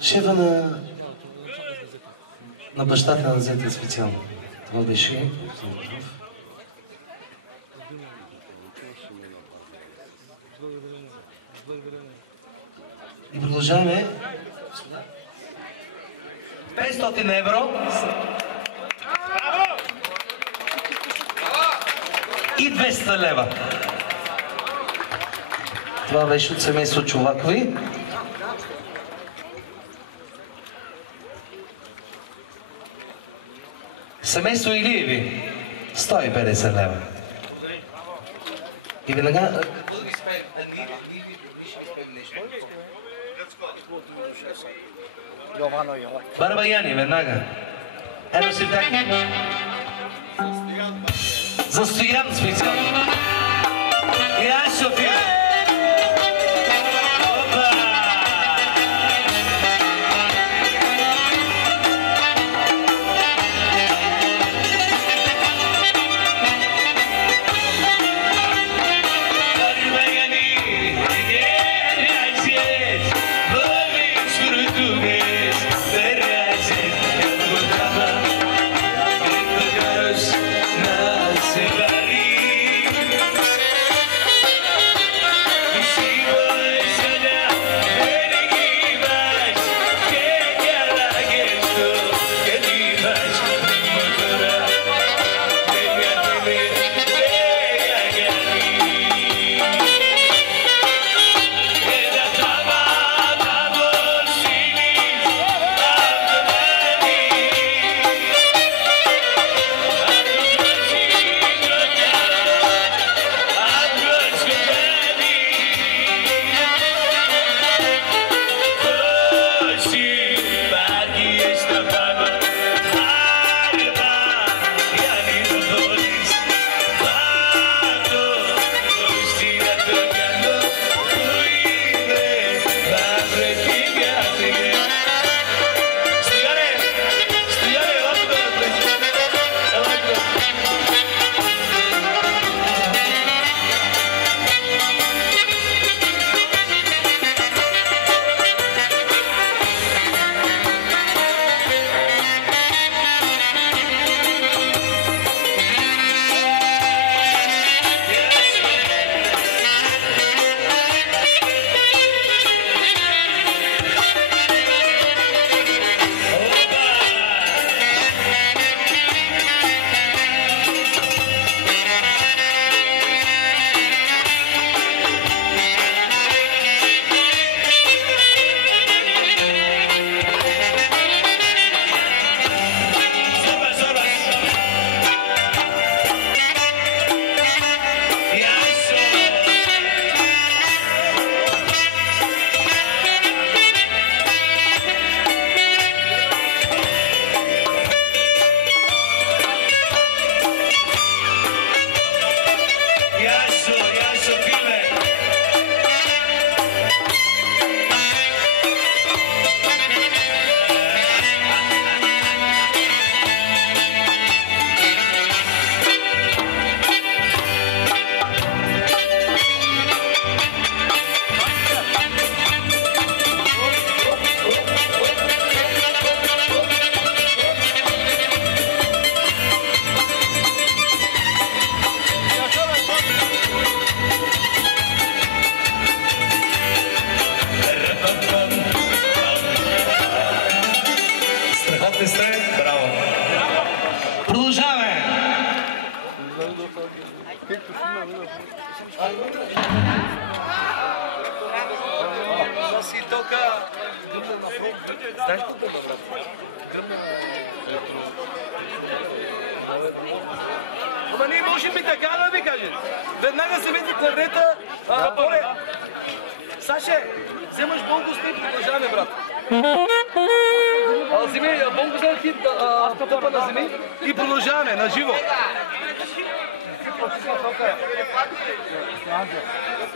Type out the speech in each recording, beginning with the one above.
Шефа на бащата на зете специално. Това беше. И продължаваме. 500 евро. И 200 лева. Това беше от семейство Чолакови. Семейство Илиеви. 150 лева. И веднага... Барбаяни, веднага. Ено си так. За Стоян специално. И аз, София. Ама ние можем и така да ви кажем. Веднага се види клавнета. Саше, вземаш бонго с теб, продължаваме, брат. Вземи бонго за ти, тъпа на земи и продължаваме, на живо.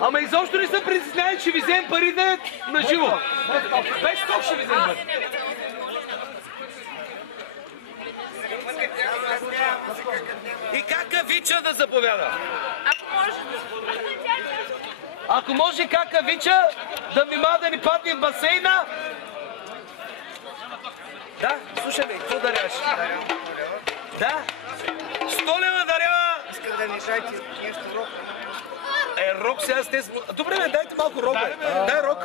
Ама изобщо не са притесняли, че ви вземем парите на живо. Без ток ще ви вземем пари. И как ви Вича да заповяда. Ако може кака Вича да внимава да ни падне в басейна. Да, слушай ме, какво даряваш? Да? 100 лева дарява! Искам да ми шайте нещо рок. Рок сега сте... Добре, бе, дайте малко рок, бе. Дай рок.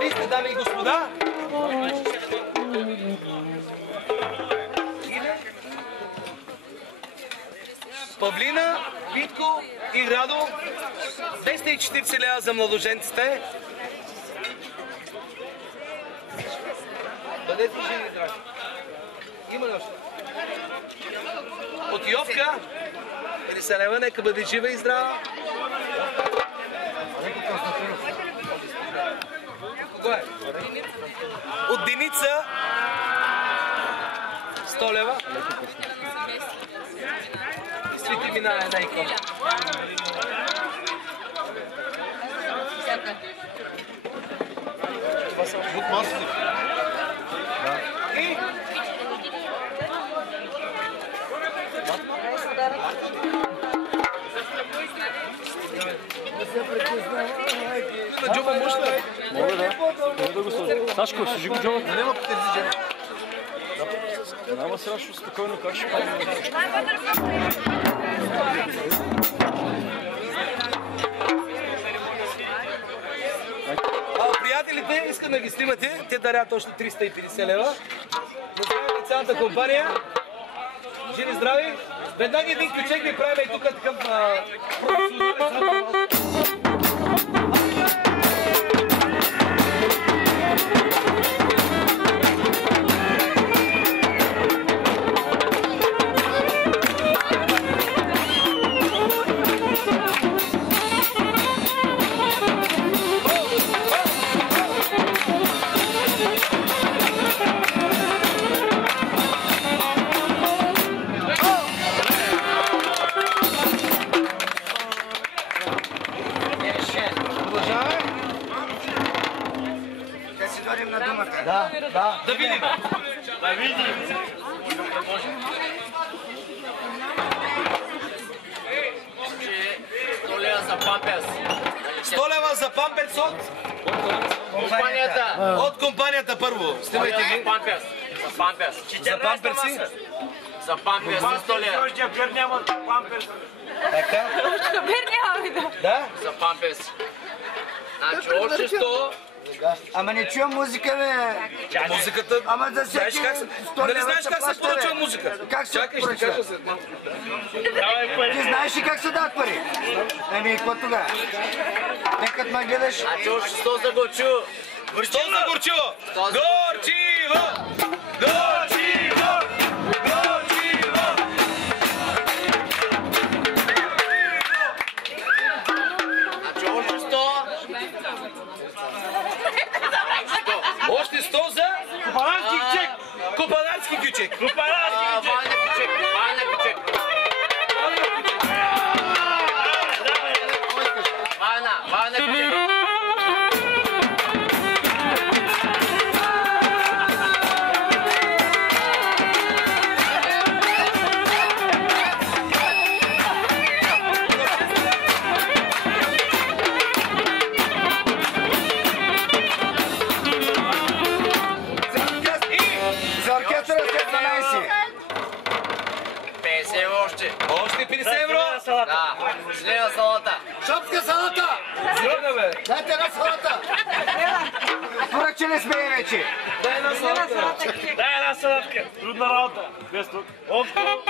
Вижте, дами и господа, Павлина, Питко и Радо, 240 лева за младоженците. Бъдете живи, драги. Има ли още? От Йовка, 50 лева, нека бъде жива и здрава. Кого е? От Деница, 100 лева. Свити ми на една икона. Това са букмарски. И... На джоба може ли? Мога да. Мога да го сложа. Сашко, служи го джоба. Няма потързи джоба. Няма сега, ще спокойно, как ще падне. Приятелите искам да ги снимате. Те дарят още 350 лева. Да здравим цялата компания. Живи здрави. Веднага един ключек ви правим и тук такъв професионален. Да видим. Да видим. 100 лева за памперс. 100 лева за памперс от Компанията. От компанията първо. Снимайте ги. Памперс. За памперс. За памперси. За памперс. 100 лева. Така. Да? За памперс. Значи още 100. Ама не чуя музика, бе. Музиката. Ама да се... Знаеш как се... Нали знаеш как се поръчва музика? Как се Чакай, ще поръчва? кажа след малко. Ти знаеш ли как се дадат пари? Еми, какво тогава? Нека ме гледаш. Значи още 100 за Горчиво. Що за Горчиво? Горчиво! Горчиво! Горчиво! Значи още 100. Още 100 за... Купалански кючек! Купалански кючек! Ваня Кючек. Ваня Кючек. Ваня Кючек. За оркестъра след 12. 50 още. Още 50 евро! Да. Лева салата. Шопска салата! Зелена, бе! Дайте една салата! Поръчали сме я вече. Дай една салата! Дай една салатка. Трудна работа. Без тук. Общо.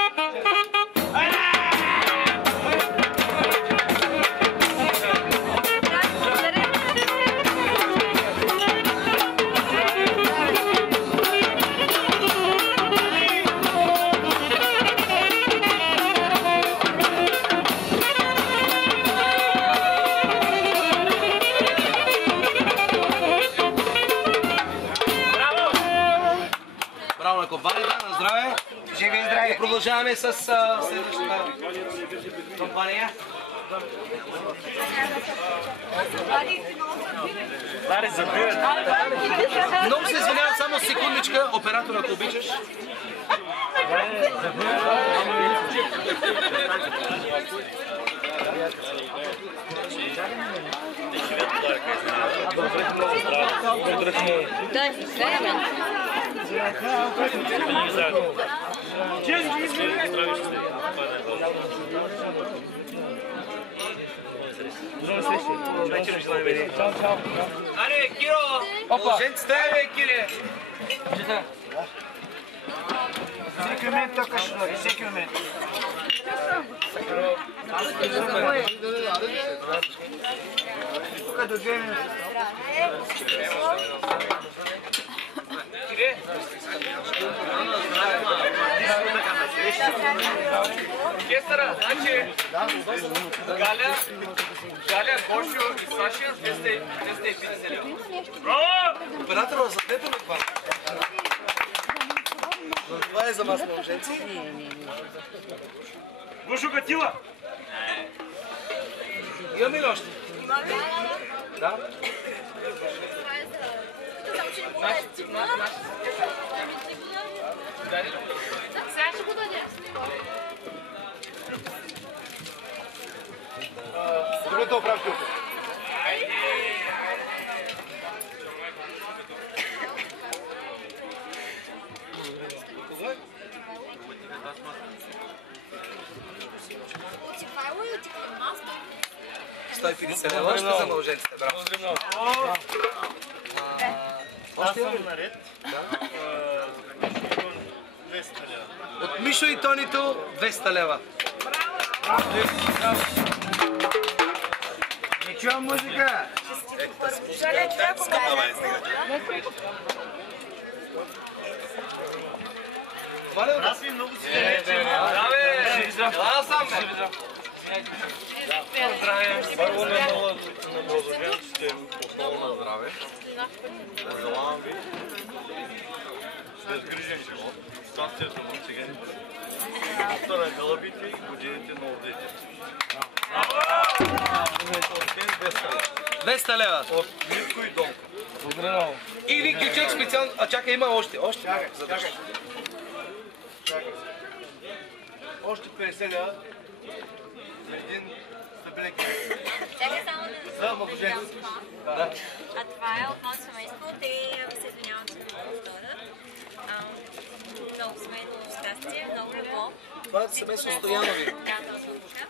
Продължаваме с следващата компания. Много се извинявам, само секундичка, оператор, ако обичаш. Аре, Киро! Женците, Кире! Всеки момент така ще дойде, всеки момент. Тук до 2 минути. Кесара, значи Галя, Гошо и Саша 250 лева. Браво! Оператора, задете ме това. Това е за вас, мълженци. Гошо Гатила! Имаме ли още? Да. Сега ще го дадем. Другото оправи тук. Стой 50 лева, ще за мълженците, браво. Аз съм наред. От Мишо и Тонито 200 лева. Не чувам музика. Аз ви много си Аз съм, Първо на мълженците отново на здраве. Пожелавам ви безгрижен живот, щастието на циганите, живота на гълъбите и годините на овдете. 200 лева. От Митко и Донко. И един ключек специално. А чакай, има още. Още 50 лева. Един стъпелек. Чакай само да За мълженци. А това е от моето семейство. Те се извинявам, че го повторят. Много семейно щастие, много любов. Това е семейство Стоянови. Да, точно така.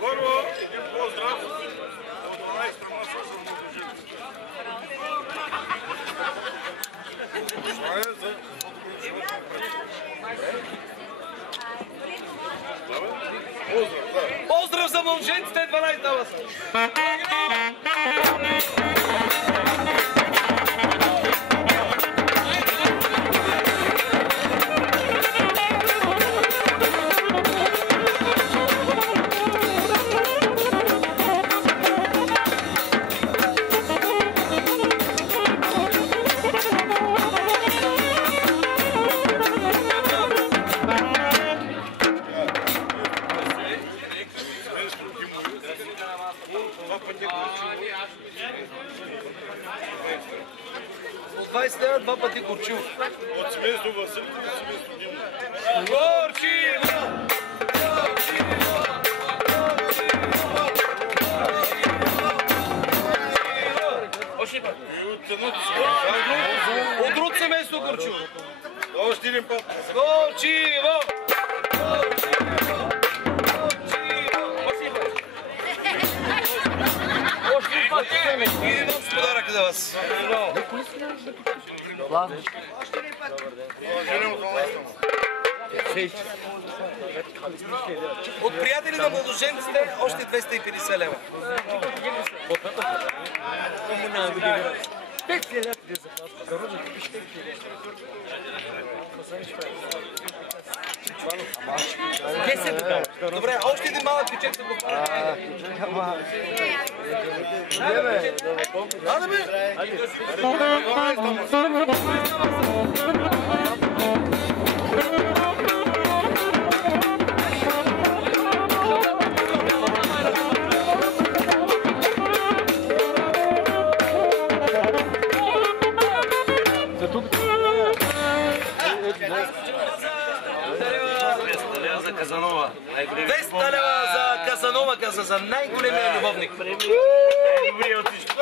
Първо, един поздрав от 12 маса за младоженци. Това е за Поздрав за мълженците, 12 гласа. От 20 лева 2 пъти Горчиво. от семейство Василко до семейство Димов. Горчиво! И от едното семейство. От друго семейство Горчиво. Още един път. Горчиво! Горчиво! Горчиво! Един нов подарък за вас. От приятели на младоженците още 250 лева. Добре, още един малък кючек за купа. Ада бе! За Казанова. 200 лева за Казанова, каза за най-големия любовник. Най-добрия от всички.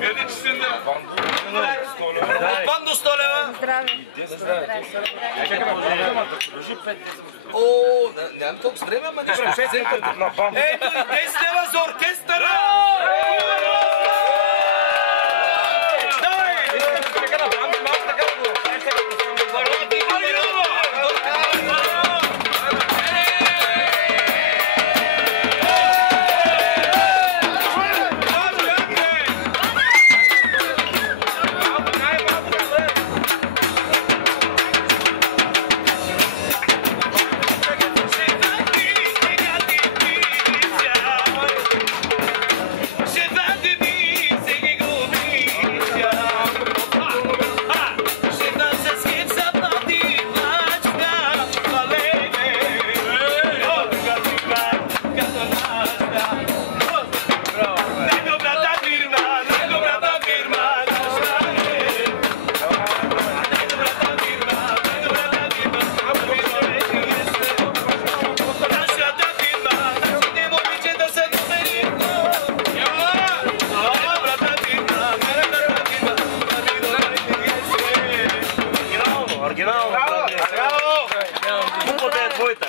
Къде че си на От Бандо 100 лева. Здраве. О, нямам толкова време, ама не ще 6 пъти. Ето, 10 лева за оркестъра!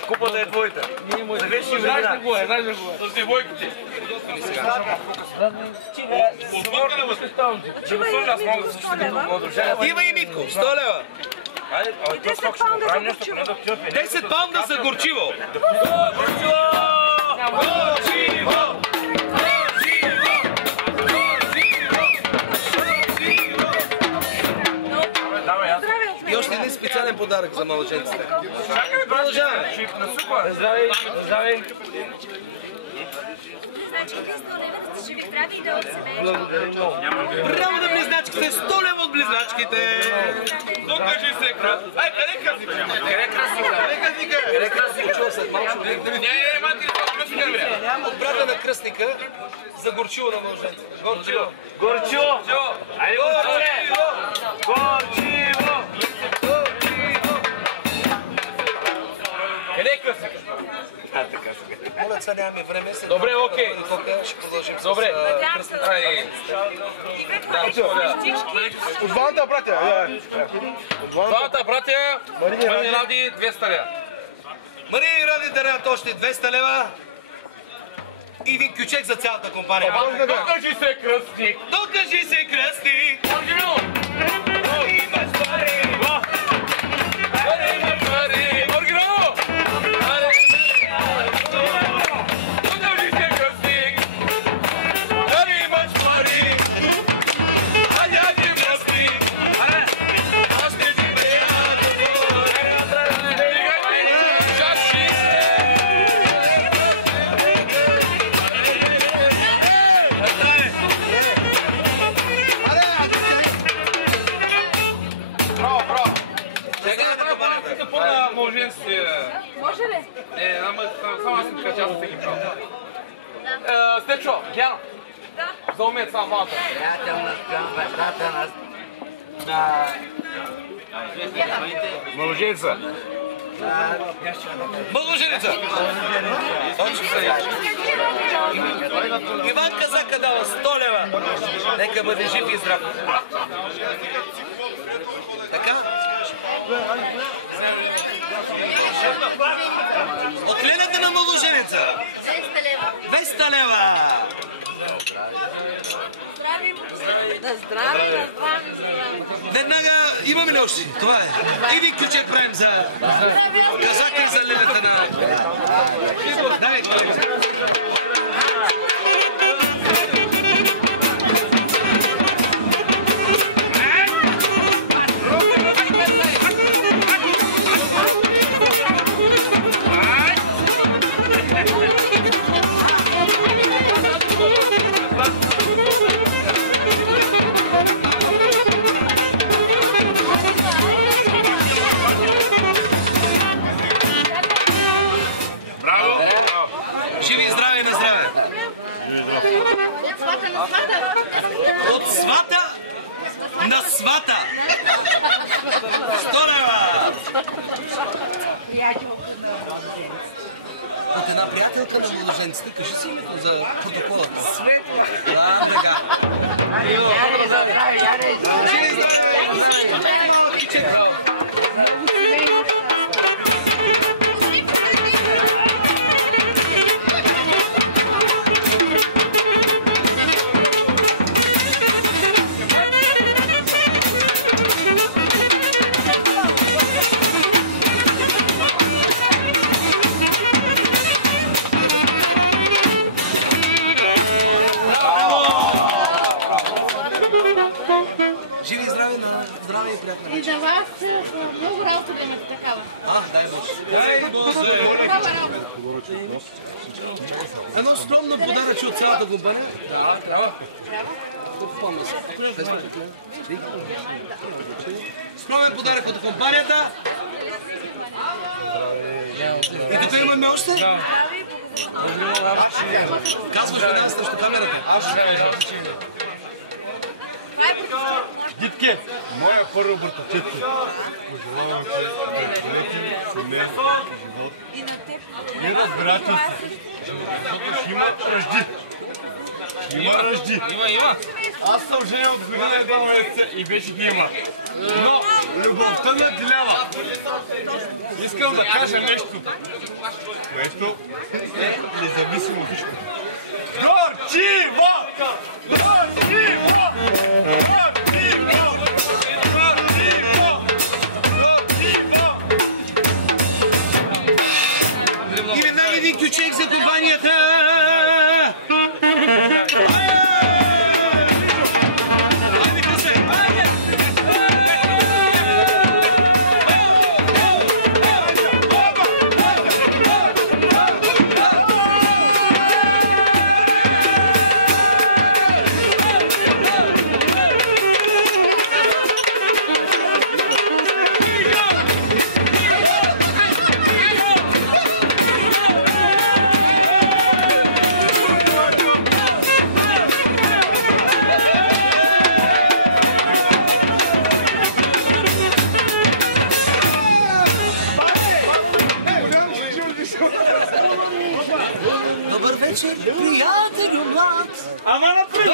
Купата е твоята. Завеши времена. Знаеш ли го е? С девойките. Има и Митко, 100 лева. 10 паунда за горчиво. И още един специален подарък за младоженците. Продължаваме. Здравей. Ще ви прави да от семейство. Браво на близначките, 100 лева от близначките. Докажи се, ай, къде кръстника? Къде кръстника? Чува се, малко. Не, мати, кръстника, бе. От брата на кръстника за горчиво на младоженците. Горчиво. Горчиво! Айде, Горчиво! Горчиво! Къде е кръстника? Моля, сега нямаме време. Добре, окей. Ще продължим с Добре. кръстника. От двамата братя. Двамата братя, Мария Ради, 200 лева. Мария и Ради дарят още 200 лева. И един кючек за цялата компания. Докажи се, кръстник! Докажи се, кръстник! Имаш пари! Може ли? Не, само аз съм така част от всеки прав. Стечо, Яно. Да. За момент само малко. Мълженца. Мълженица! Иван Казака дава 100 лева. Нека бъде жив и здрав. Така? От Лената на младоженица. 200 лева. 200 лева. На здраве. Веднага имаме ли още? Това е. Един ключек правим за казака и за лилята на... Давай, колега. Живи и здраве, на здраве! От свата на свата! 100 лева! От една приятелка на младоженците, кажи си името за протоколата. Светла. Да, така. Живи и здраве! Живи и здраве, на здраве и приятно вечер. И за вас много работа да имате такава. Дай Боже. Дай Боже. Такава работа. Едно скромно подаръче от цялата компания. Да, трябва. Скромен подарък от компанията. И като имаме още? Казваш веднага срещу камерата. Дитке, моя първа братовчетка. Пожелавам ти леки, семейен живот и разбирателство. Защото ще има ръжди. Има ръжди. Има. Аз съм женен от година и 2 месеца и вече ги има. Но любовта надделява. Искам да кажа нещо, което е независимо всичко. Горчиво! Горчиво! Горчиво! Горчиво! Горчиво! И веднага един ключек за компанията. Добър вечер, приятелю млад! Ама Добър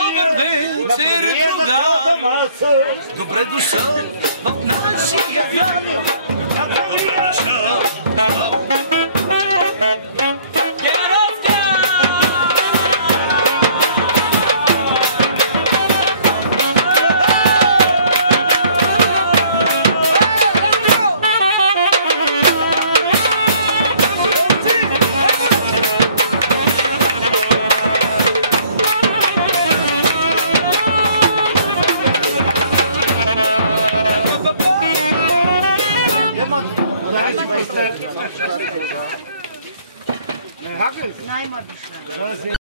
вечер, друга! Добре дошъл в нашия Най-мърдишна.